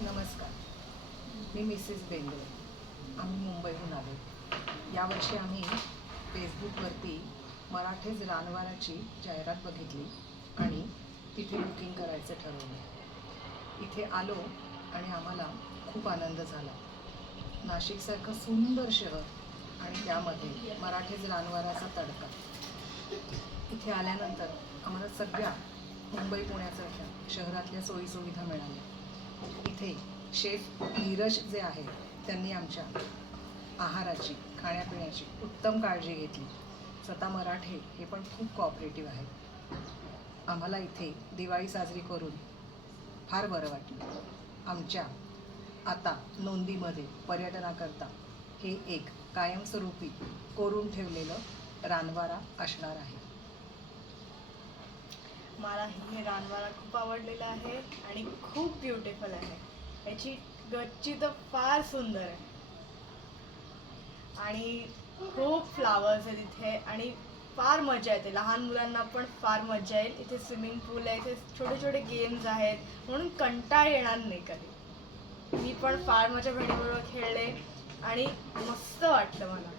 नमस्कार, मी मिसेस बेंगळे. आम्ही मुंबईहून आलो. यावर्षी आम्ही फेसबुकवरती मराठेज रानवाराची जाहिरात बघितली आणि तिथे बुकिंग करायचं ठरवलं. इथे आलो आणि आम्हाला खूप आनंद झाला. नाशिकसारखं सुंदर शहर आणि त्यामध्ये मराठेज रानवाराचा तडका. इथे आल्यानंतर आम्हाला सगळ्या मुंबई पुण्यासारख्या शहरातल्या सोयीसुविधा मिळाल्या. इथे शेफ नीरज जे आहेत त्यांनी आमच्या आहाराची, खाण्यापिण्याची उत्तम काळजी घेतली. स्वतः मराठे हे पण खूप कॉपरेटिव्ह आहेत. आम्हाला इथे दिवाळी साजरी करून फार बरं वाटलं. आमच्या आता नोंदीमध्ये पर्यटनाकरता हे एक कायमस्वरूपी कोरून ठेवलेलं रानवारा असणार आहे. मला हे रानवारा खूप आवडलेला आहे आणि खूप ब्युटिफुल आहे. याची गच्ची तर फार सुंदर आहे आणि खूप फ्लावर्स आहेत इथे आणि फार मजा येते. लहान मुलांना पण फार मजा येईल. इथे स्विमिंग पूल आहे, इथे छोटे छोटे गेम्स आहेत, म्हणून कंटाळ येणार नाही कधी. मी पण फार माझ्या बहिणीबरोबर खेळले आणि मस्त वाटलं मला.